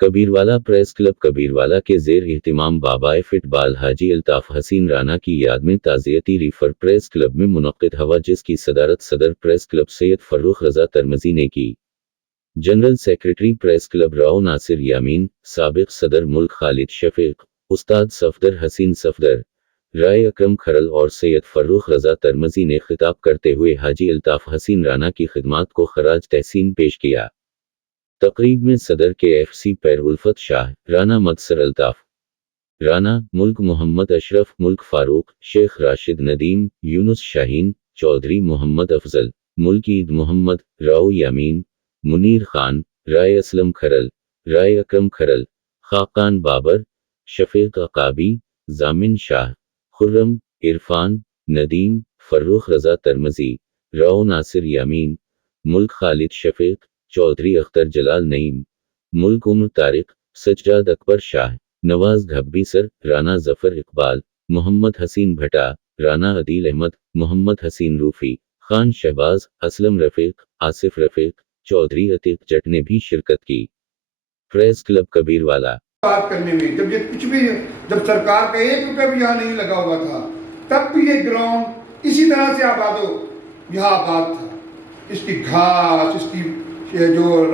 Kabirwala press club Kabirwala کے زیر اہتمام بابائے فٹ بال حاجی الطاف حسین رانا کی یاد میں تعزیتی ریفر پریس کلب میں منعقد ہوا، جس کی صدارت صدر پریس کلب سید فروخ رضا ترمزی نے کی۔ General secretary press club Rao Nasir Yamin, سابق صدر ملک خالد شفیق، استاد صفدر حسین صفدر، رائے اکرم کھرل اور سید فروخ رضا ترمزی نے خطاب کرتے ہوئے حاجی الطاف حسین رانا کی خدمات کو خراج تحسین پیش کیا۔ تقریب میں صدر کے ایف سی پیر الفت شاہ، رانا مدثر الطاف رانا، ملک محمد اشرف، ملک فاروق، شیخ راشد ندیم، یونس شاہین، چودھری محمد افضل، ملک عید محمد، راؤ یامین، منیر خان، رائے اسلم کھرل، رائے اکرم کھرل، خاقان بابر، شفیق عقابی، زامن شاہ، خرم، عرفان، ندیم، فروخ رضا ترمزی، راؤ ناصر یامین، ملک خالد شفیق، چودھری اختر جلال نعیم، ملک عمر طارق، سجاد اکبر شاہ، نواز گھبی سر، رانا ظفر اقبال، محمد حسین بھٹا، رانا عدیل احمد، محمد حسین روفی، خان شہباز، اسلم رفیق، آصف رفیق، چودھری عتیق جٹ نے بھی شرکت کی۔ پریس کلب کبیروالا بات کرنے میں جب یہ کچھ بھی، جب سرکار کا 1 روپے بھی یہاں نہیں لگا ہوا تھا، تب بھی یہ گراؤنڈ اسی طرح سے یہاں آباد تھا۔ اس کی گھاس، اس کی جو